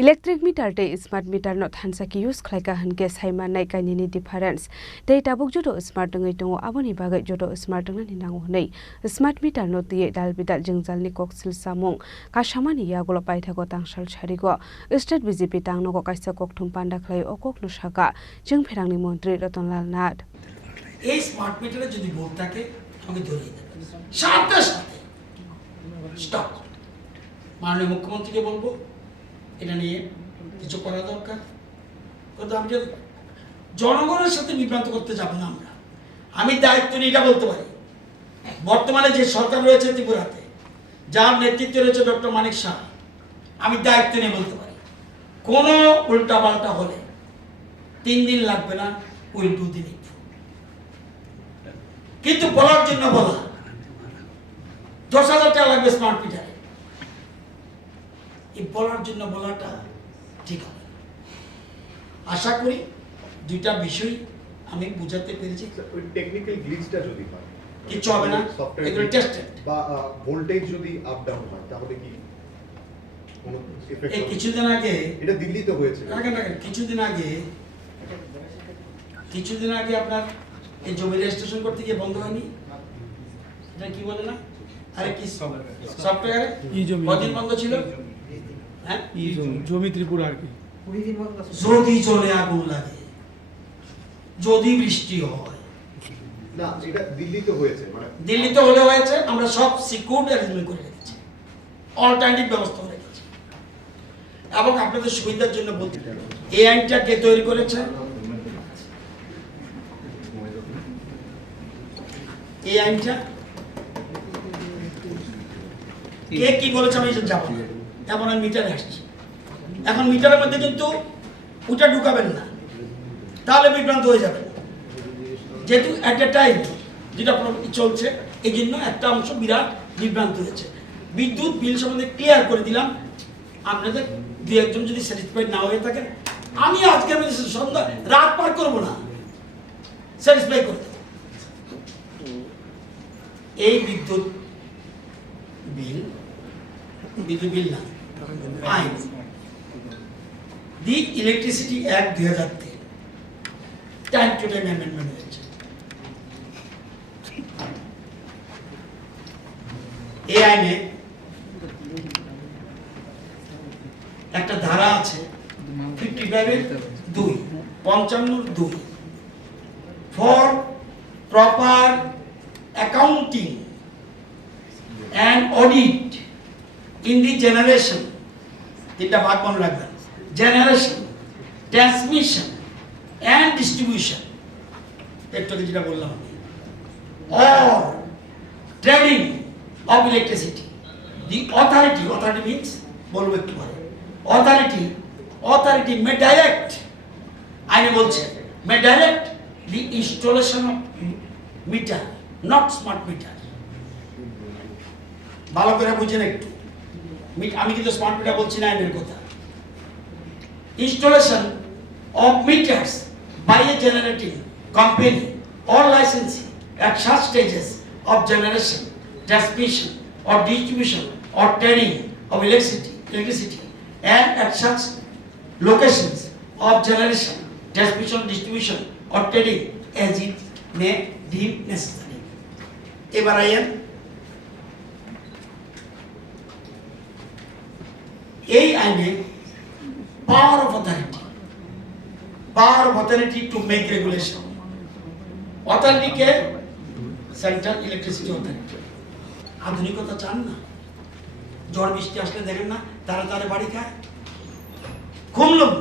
Electric meter te smart meter not hansaki use khlaika hanke saima nai kainini difference te tabuk jodo smart ngai tongo aboni bagai jodo smart ngai nango nei smart meter no tie dal bidal jingzal ni koksil samung ka samani yagolo paithago tangsal charigo state BJP tangno ko kaisa kokthum panda khlai okok no saka jingpherangni মন্ত্রী রতনলাল নাথ এই smart মিটারে যদি ভুল থাকে আমাকে ধরিয়ে দেবে সাথে সাথে স্টপ মাননীয় মুখ্যমন্ত্রীকে বলবো এটা নিয়ে কিছু করা দরকার কিন্তু আমি যদি জনগণের সাথে বিভ্রান্ত করতে যাব না আমি দায়িত্ব নিয়ে এটা বলতে পারি বর্তমানে যে সরকার রয়েছে ত্রিপুরাতে যার নেতৃত্বে রয়েছে ডক্টর মানিক শাহ আমি দায়িত্ব নিয়ে বলতে পারি কোনো উল্টাপাল্টা হলে 3 দিন লাগবে না উইল ডু দি নিড কিন্তু বলার জন্য বলা 10,000 টাকা লাগবে স্মার্ট মিটারে এই বলার জন্য বলাটা ঠিক হবে আশা করি দুইটা বিষয় আমি বুঝাতে পেরেছি ওই টেকনিক্যাল গ্লিচটা যদি হয় কিছু হবে না এগুলো টেস্টেড বা ভোল্টেজ যদি আপ ডাউন হয় তাহলে কি কোনো এফেক্ট এই কিছুদিন আগে এটা দিল্লিতে হয়েছে দেখেন কিছুদিন আগে আপনার এই জমি রেজিস্ট্রেশন করতে গিয়ে বন্ধ হয়নি এটা কি বলে না আরে কি সফটওয়্যার কতদিন বন্ধ ছিল হ্যাঁ জমি ত্রিপুরা আর কি যদি চলে আগুন লাগে যদি বৃষ্টি হয় না এটা দিল্লিতে হয়েছে মানে দিল্লিতে হলে হয়েছে আমরা সব সিকিউর অ্যারেঞ্জমেন্ট করে রেখেছি অল্টারনেটিভ ব্যবস্থা করে রেখেছি এবং আপনাদের সুবিধার জন্য বলতে এই আইনটা কে তৈরি করেছে এই আইনটা কে কি বলেছে আমি যাব না এখন আমি মিটারে আসছি এখন মিটারের মধ্যে কিন্তু ওটা ঢুকাবেন না তাহলে বিভ্রান্ত হয়ে যাবে যেহেতু এট এ টাইম যেটা চলছে এই জন্য একটা অংশ বিরাট বিভ্রান্ত হয়েছে বিদ্যুৎ বিল সম্বন্ধে ক্লিয়ার করে দিলাম আপনাদের দু একজন যদি স্যাটিসফাইড না হয়ে থাকেন আমি আজকের মধ্যে সন্ধ্যা রাত পার করবো না স্যাটিসফাই করতে এই বিদ্যুৎ বিল না আইন the electricity act 2003 time to time amendment হয়েছে এই আইনে একটা ধারা আছে 55(2) 55(2) for proper accounting and audit in the generation তিনটা ভাগ মনে রাখবেন generation transmission and distribution একটু যেটা বললাম or trading of electricity the authority means বলবো একটু পরে authority may direct আইনে বলছে may direct the installation of meter not smart meter ভালো করে বুঝেন একটু আমি কিন্তু স্মার্ট মিটার বলছি না এর কথা installation of meters by a generating company or licensee at such stages of generation transmission or distribution or trading of electricity and at such locations of generation transmission distribution or trading as it may deem necessary এবার আইন এই আইনে power of authority to make regulation অথরিটিকে central electricity authority আধুনিকতা চান না ঝড় বৃষ্টি আসলে দেখেন না তারা বাড়ি খায় খুমলুম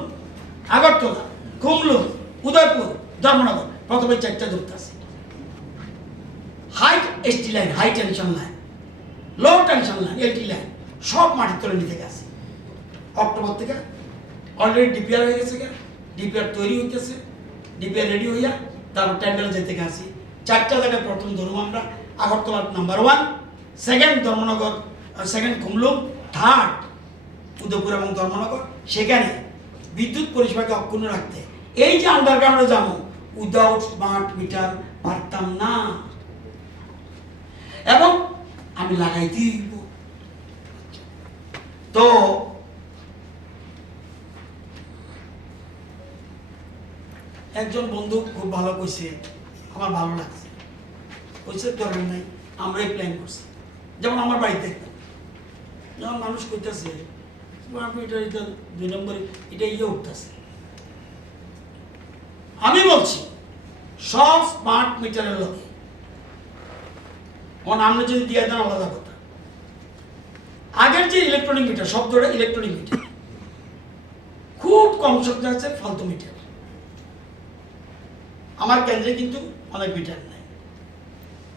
আগরতলা খুমলুম উদয়পুর ধর্মনগর প্রথমে 4টা ধরতে আছে high ST line high tension line low tension line LT line সব মাটির তলে নিতে গেছে অক্টোবর থেকে অলরেডি ডিপিআর হয়ে গেছে ডিপিআর তৈরি হইতেছে ডিপিআর রেডি হইয়া তারপর টেন্ডার যেতে গেছি 4টা জায়গায় প্রথম ধরুন আমরা Agartala number 1 second Dharmanagar second Khumlum third Udaipur এবং ধর্মনগর সেখানে বিদ্যুৎ পরিষেবাকে অক্ষুণ্ণ রাখতে এই যে আন্ডারগ্রাউন্ডে যাবো উইদাউট স্মার্ট মিটার পারতাম না এবং আমি লাগাইতে দিব তো একজন বন্ধু খুব ভালো কইছে, আমার ভালো লাগছে, কইছে দরকার নাই, আমরাই প্ল্যান করছি। যেমন আমার বাড়িতে যখন মানুষ কইতেছে স্মার্ট মিটার এটা 2 নম্বরে এটা উঠতেছে, আমি বলছি সব স্মার্ট মিটারের লগে আমরা যদি দিয়ে দেন আলাদা কথা। আগের যে ইলেকট্রনিক মিটার, শব্দটা ইলেকট্রনিক মিটার, খুব কম শব্দ আছে ফালতু মিটার। আমার কেন্দ্রে কিন্তু অনেক মিটার নাই,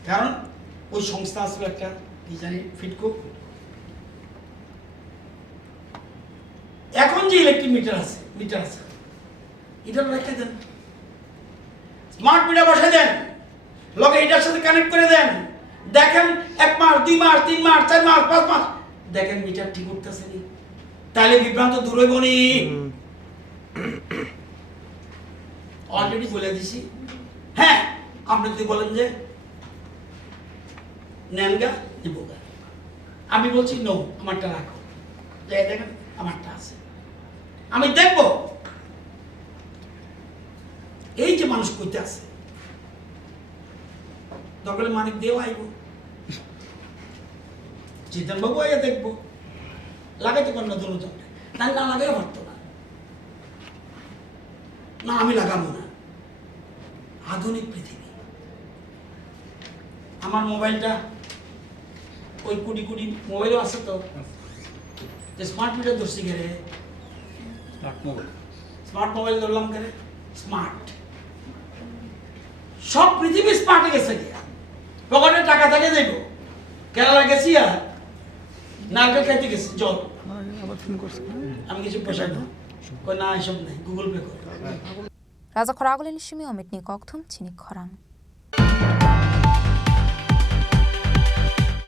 কারণ ওই সংস্থা আসলে একটা কি জানি ফিটকো। এখন যে ইলেকট্রিক মিটার আছে এটা রেখে দেন, স্মার্ট মিটার বসে দেন, লগে এটার সাথে কানেক্ট করে দেন, দেখেন 1 মাস 2 মাস 3 মাস 4 মাস 5 মাস দেখেন মিটার ঠিক উঠতেছে নি, তাহলে বিভ্রান্ত দূর হইব নি। অলরেডি বলে দিছি। হ্যাঁ, আপনি যদি বলেন যে নেনগা নিবগা, আমি বলছি নো, আমারটা রাখো, দেখেন আমারটা আছে, আমি দেখব। এই যে মানুষ কইতে আছে, দরকার মানিক দিয়েও আইব, জিতেন বাবু আইয়া দেখবো, লাগাইতে পারেন না দুজন, তাই না লাগাইও পারতো না, না আমি লাগাবো না। আধুনিক পৃথিবী, আমার মোবাইলটা ওই কুড়ি মোবাইলও আছে তো, স্মার্ট মিটার ধরছি গেলে, স্মার্ট মোবাইল ধরলাম গেলে, স্মার্ট সব পৃথিবী স্মার্টে গেছে গিয়া, পকেটে টাকা থাকে যাইব, কেরালা গেছি আর নারকেল খাইতে গেছি জল, আমি কিছু পয়সা না, না এসব নেই, গুগল পে করে। Raza Koragolin Shimi Omit Nikoktum, Chinik Koran.